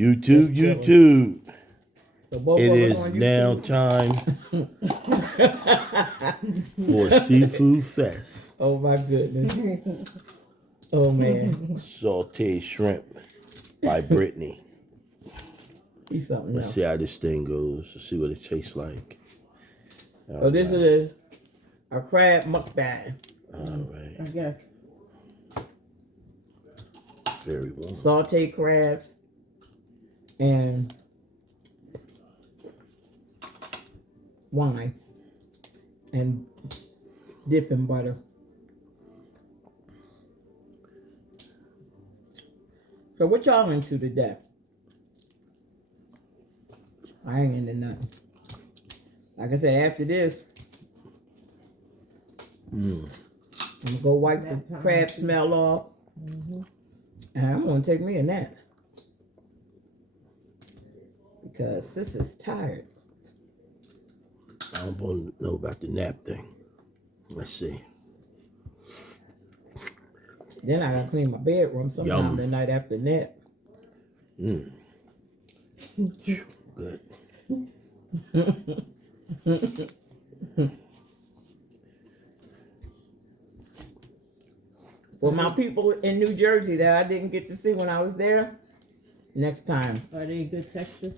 YouTube, Just chilling. YouTube. So both It of us is on now YouTube. time for Seafood Fest. Oh my goodness. Oh man. Sauteed shrimp by Brittany. He's something Let's else. see how this thing goes. Let's see what it tastes like. So this is a crab mukbang. All right. I guess. Very warm. Sauteed crabs and wine and dip in butter. So what y'all into today? I ain't into nothing. Like I said, after this, I'm gonna go wipe the crab smell off, and I'm gonna take me a nap because sis is tired. I don't want to know about the nap thing. Let's see. Then I gotta clean my bedroom sometime Yum. the night after nap. Good. For my people in New Jersey that I didn't get to see when I was there, next time. Are they good texture?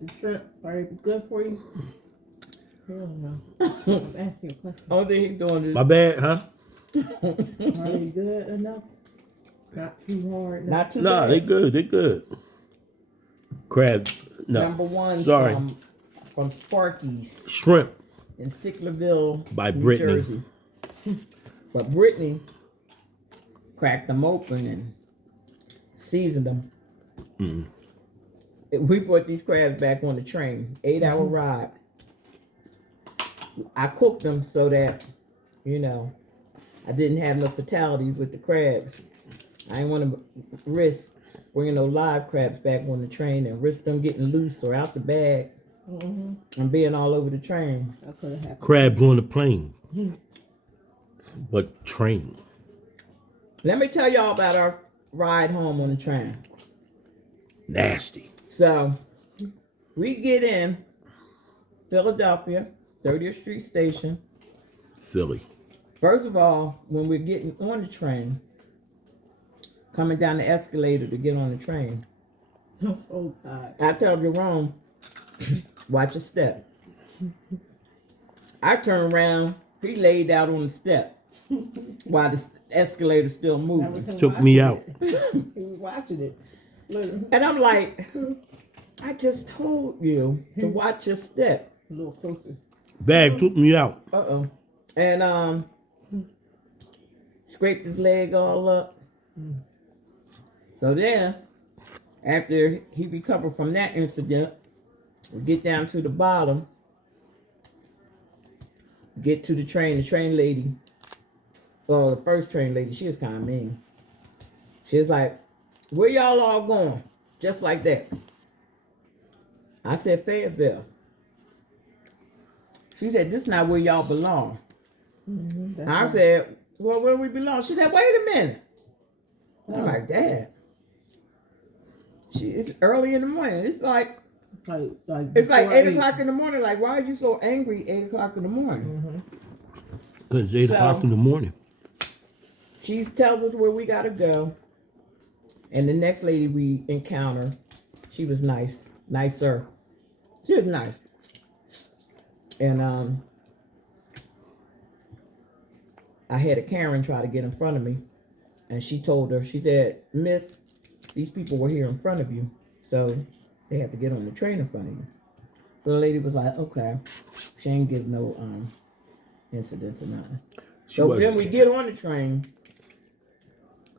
The shrimp, are they good for you? Hell no. I'm asking a question. Only thing he's doing is My bad, huh? Are they good enough? Not too hard. not too Nah, bad. they good. They good. Crab. No. Number one Sorry. from Sparky's Shrimp in Sicklerville, by New Brittany. Jersey. But Brittany cracked them open and seasoned them. We put these crabs back on the train. 8-hour ride. I cooked them so that, you know, I didn't have no fatalities with the crabs. I didn't want to risk bringing those live crabs back on the train and risk them getting loose or out the bag and being all over the train. That could have happened. Crabs on the plane. But train. Let me tell y'all about our ride home on the train. Nasty. So, we get in Philadelphia, 30th Street Station. Philly. First of all, when we're getting on the train, coming down the escalator to get on the train, Oh God. I tell Jerome, watch your step. I turn around, he laid out on the step while the escalator's still That was moving. him Took me out. watching it. He was watching it. Look, And I'm like, I just told you to watch your step. a little closer. Bag took me out. Uh-oh. And scraped his leg all up. So then, after he recovered from that incident, we get down to the bottom, get to the train lady, the first train lady, she was kind of mean. She was like, where y'all all going? Just like that. I said, Fayetteville. She said, this is not where y'all belong. That's I right. said, well, where we belong? She said, wait a minute. I'm like, Dad. It's early in the morning. It's like Like 8 o'clock in the morning. Like, why are you so angry 8 o'clock in the morning? Because it's 8 o'clock in the morning. She tells us where we gotta go. And the next lady we encounter, she was nice. Nicer. She was nice. And I had a Karen try to get in front of me. And she told her, she said, Miss, these people were here in front of you. So they have to get on the train in front of you. So the lady was like, okay. She ain't give no incidents or nothing. So then we get on the train.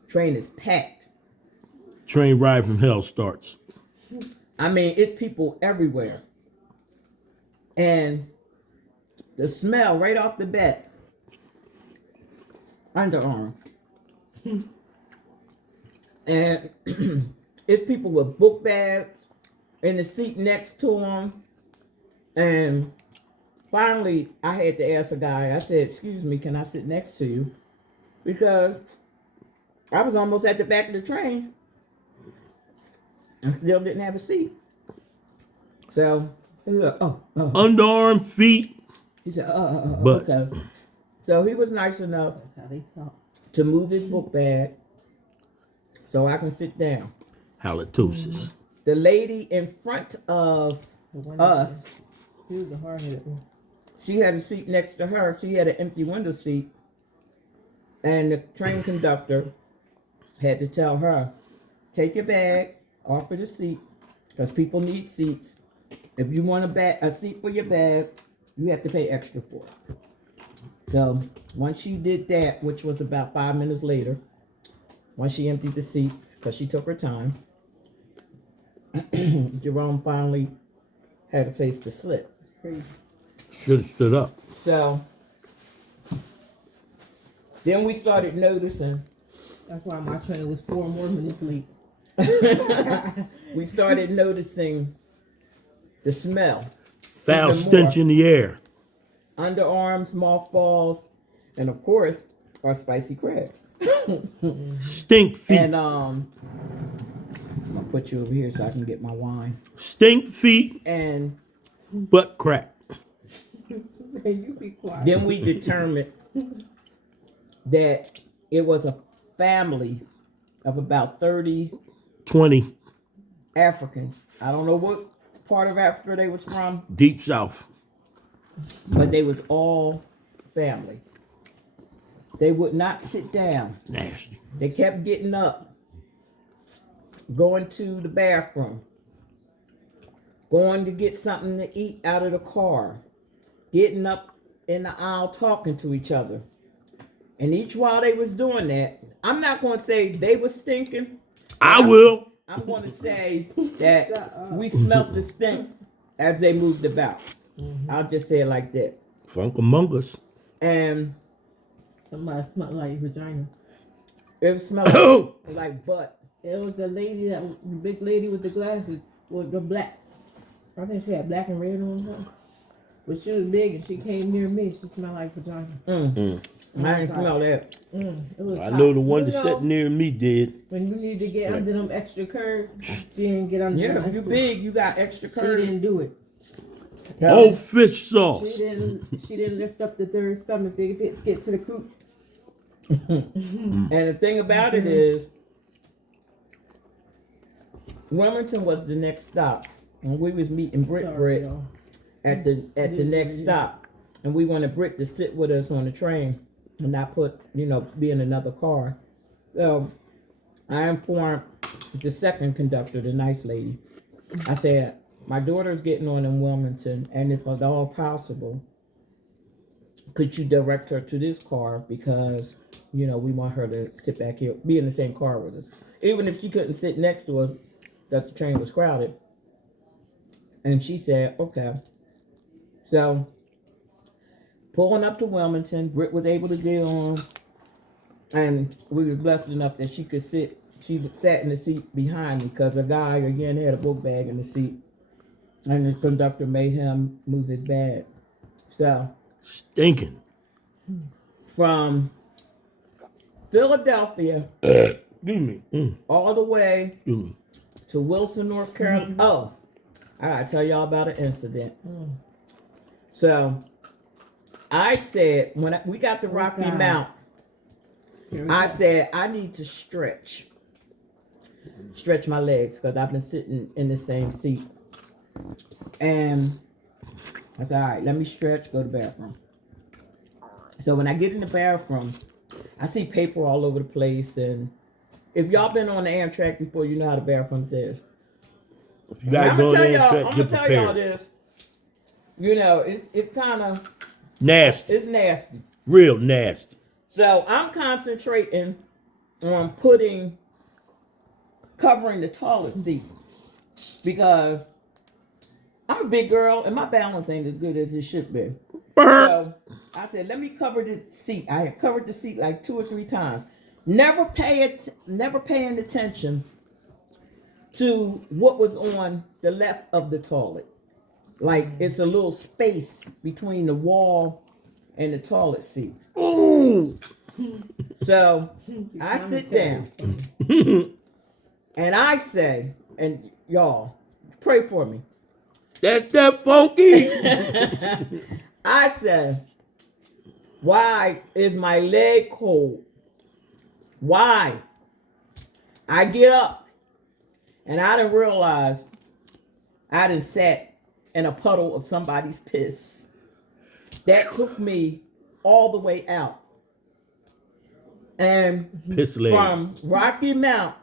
Train is packed. Train ride from hell starts. I mean, it's people everywhere. And the smell right off the bat. Underarm. And it's people with book bags in the seat next to them. And finally, I had to ask a guy, I said, excuse me, can I sit next to you? Because I was almost at the back of the train. I still didn't have a seat. So he was like, oh. Underarm, feet, He said, butt. okay. So he was nice enough That's how they talk. to move his book bag so I can sit down. Halitosis. The lady in front of The one us, He was the hard-headed one. she had a seat next to her. She had an empty window seat. And the train conductor had to tell her, take your bag off of the seat, because people need seats. If you want a seat for your bag, you have to pay extra for it. So once she did that, which was about 5 minutes later, once she emptied the seat, because she took her time, Jerome finally had a place to sit. It's crazy. Should have stood up. So then we started noticing. That's why my train was 4 more minutes late. We started noticing the smell. Foul Even stench more. in the air. Underarms, mothballs, and of course, our spicy crabs. Stink feet. And I'm gonna put you over here so I can get my wine. Stink feet, And butt crack. Hey, you be quiet. then we determined that it was a family of about 30 20. Africans. I don't know what part of Africa they was from, Deep South. but they was all family. They would not sit down. Nasty. They kept getting up, going to the bathroom, going to get something to eat out of the car, getting up in the aisle talking to each other. And each while they was doing that, I'm not going to say they was stinking. I will. I'm going to say that we smelt the stink as they moved about. I'll just say it like that. Funk among us. And Somebody smelled like vagina. it smelled like butt. It was the lady the big lady with the glasses, with the black. I think she had black and red on her. But she was big and she came near me. She smelled like vagina. I didn't smell that. It was I hot. know the one You that know, sat near me did. when you need to get under them extra curves, she didn't get under Yeah, them if you extra. big, you got extra She curves. didn't do it. Oh, fish sauce. She didn't lift up the third stomach to get to the croup. And the thing about it is, Wilmington was the next stop, and we was meeting Britt Sorry, y'all. at the next stop, and we wanted Britt to sit with us on the train and not be in another car. So I informed the second conductor, the nice lady. I said, my daughter's getting on in Wilmington, and if at all possible, could you direct her to this car, because we want her to sit back here, be in the same car with us, even if she couldn't sit next to us, that the train was crowded. And she said, okay. So pulling up to Wilmington, Britt was able to get on, and we were blessed enough that she could sit. She sat in the seat behind me, because a guy again had a book bag in the seat, and the conductor made him move his bag. So Stinking. from Philadelphia Excuse me. all the way Excuse me. to Wilson, North Carolina. Oh, I gotta tell y'all about an incident. So I said, when we got to Rocky God. Mount, Here we I go. said I need to stretch my legs, because I've been sitting in the same seat. And I said, all right, let me stretch, go to the bathroom. So when I get in the bathroom, I see paper all over the place. And if y'all been on the Amtrak before, you know how the bathroom is. If you gotta go there and I'm get gonna tell y'all prepared. this. It's kind of, Nasty. it's nasty. Real nasty. So I'm concentrating on covering the toilet seat, because I'm a big girl and my balance ain't as good as it should be. So I said, let me cover the seat. I had covered the seat like 2 or 3 times. Never paying attention to what was on the left of the toilet. Like, it's a little space between the wall and the toilet seat. Ooh. So I sit down and I say, and y'all pray for me. That's that funky. I said, why is my leg cold? Why? I get up and I didn't realize I done sat in a puddle of somebody's piss. That took me all the way out. And Piss leg. from Rocky Mount,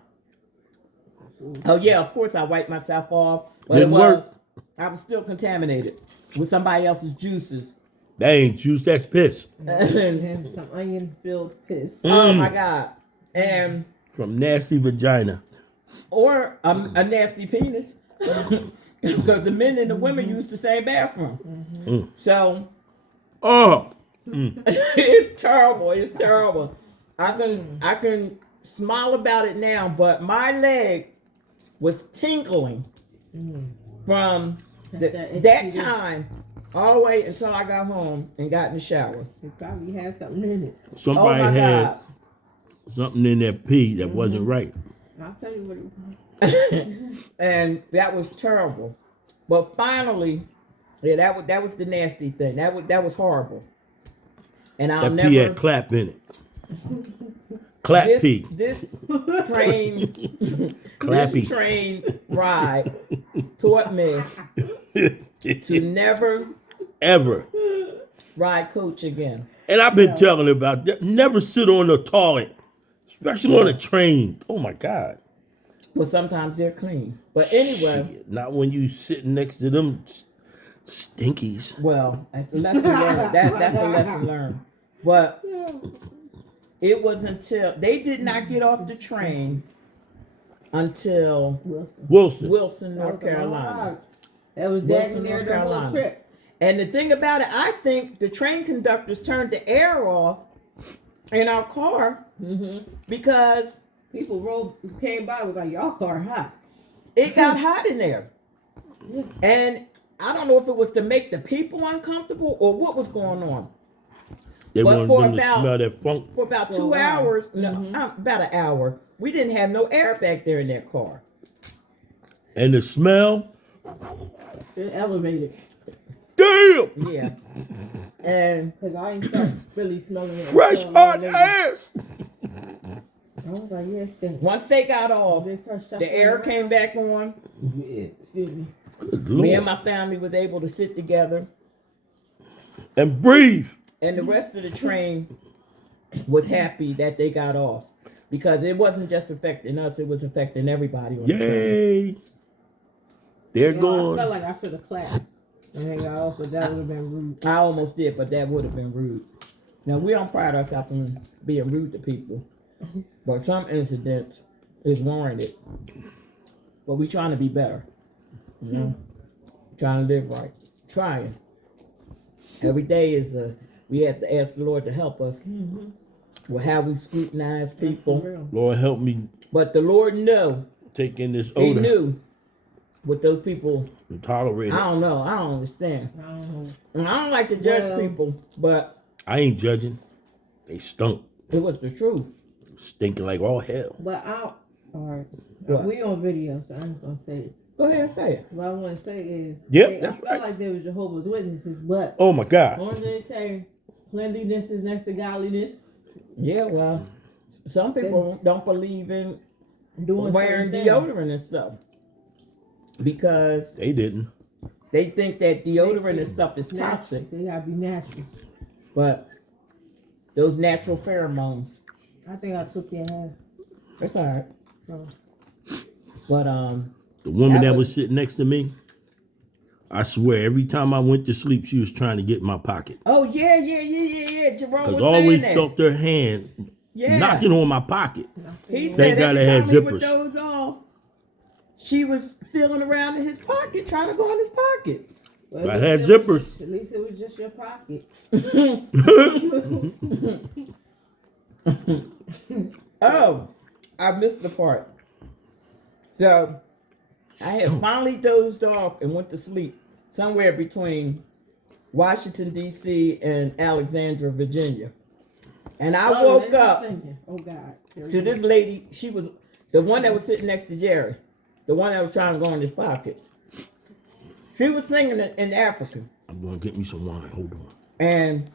oh yeah, of course I wiped myself off. But Didn't work. I was still contaminated with somebody else's juices. That ain't juice, that's piss. And some onion filled piss. Oh my God. And From nasty vagina. or a nasty penis. Because the men and the women use the same bathroom. So Oh. it's terrible. It's terrible. I can smile about it now, but my leg was tingling from that time all the way until I got home and got in the shower. It probably had something in it. Somebody Oh my had God. something in their pee that wasn't right. I'll tell you what it was. And that was terrible. But finally, yeah, that was the nasty thing. That was horrible. And I'll That pee never had clap in it. Clap pee. this train Clappy. this train ride taught me to never Ever. ride coach again. And I've been telling her about that. Never sit on the toilet, especially on a train. Oh my God. Well, sometimes they're clean. But anyway, Shit, not when you sitting next to them stinkies. well, a lesson learned. That's a lesson learned. But it was until they did not get off the train until Wilson. Wilson, North Carolina. That was Wilson, that near North the whole Carolina. trip. And the thing about it, I think the train conductors turned the air off in our car because People came by was like, y'all car hot. it got hot in there. And I don't know if it was to make the people uncomfortable or what was going on. They But wanted for them to about- smell that funk. For about For a 2 while. hours, about an hour, we didn't have no air back there in that car. And the smell, It elevated. damn! Yeah. And Because I ain't start really smelling it. Fresh until hot later. ass! I was like, yeah, it stinks. once they got off, They start the shuffling air around. came back on. Excuse me. Good Me and Lord. my family was able to sit together. And breathe. And the rest of the train was happy that they got off. Because it wasn't just affecting us, it was affecting everybody on the train. Yay! They're You know, I gone. felt like I should have clapped and hang off, but that would have been rude. I almost did, but that would have been rude. Now, we don't pride ourselves on being rude to people. But some incidents is warranted. But we trying to be better. You know? Trying to live right. Trying. Every day is we have to ask the Lord to help us with how we scrutinize For people. real. Lord, help me But the Lord knew. take in this He odor knew what those people, and tolerate I it. don't know. I don't understand. I don't know. And I don't like to judge Well- people, but I ain't judging. They stunk. it was the truth. Stinking like all hell. But alright. What? We on video, so I'm gonna say it. Go ahead and say it. What I want to say is, Yep, I that's felt right. like they were Jehovah's Witnesses, but Oh my God. only they say cleanliness is next to godliness. Yeah, well, some people don't believe in Doing wearing certain things. deodorant and stuff because They didn't. they think that deodorant and stuff is toxic. They gotta be natural. But those natural pheromones, I think I took your hand. that's all right. So But The woman That that was- was sitting next to me, I swear, every time I went to sleep, she was trying to get in my pocket. oh yeah. Jerome Because was I saying always that. felt her hand Yeah. knocking on my pocket. He Thank said God every it had time he would zippers. doze off, she was feeling around in his pocket, trying to go in his pocket. well, I at had least it was zippers. just- At least it was just your pocket. Oh, I missed the part. So I had finally dozed off and went to sleep somewhere between Washington, D.C. and Alexandria, Virginia. And I Oh, woke that's what I'm up thinking. Oh God. to this lady. She was the one that was sitting next to Jerry, the one that was trying to go in his pockets. She was singing in African, I'm going to get me some wine. Hold on. and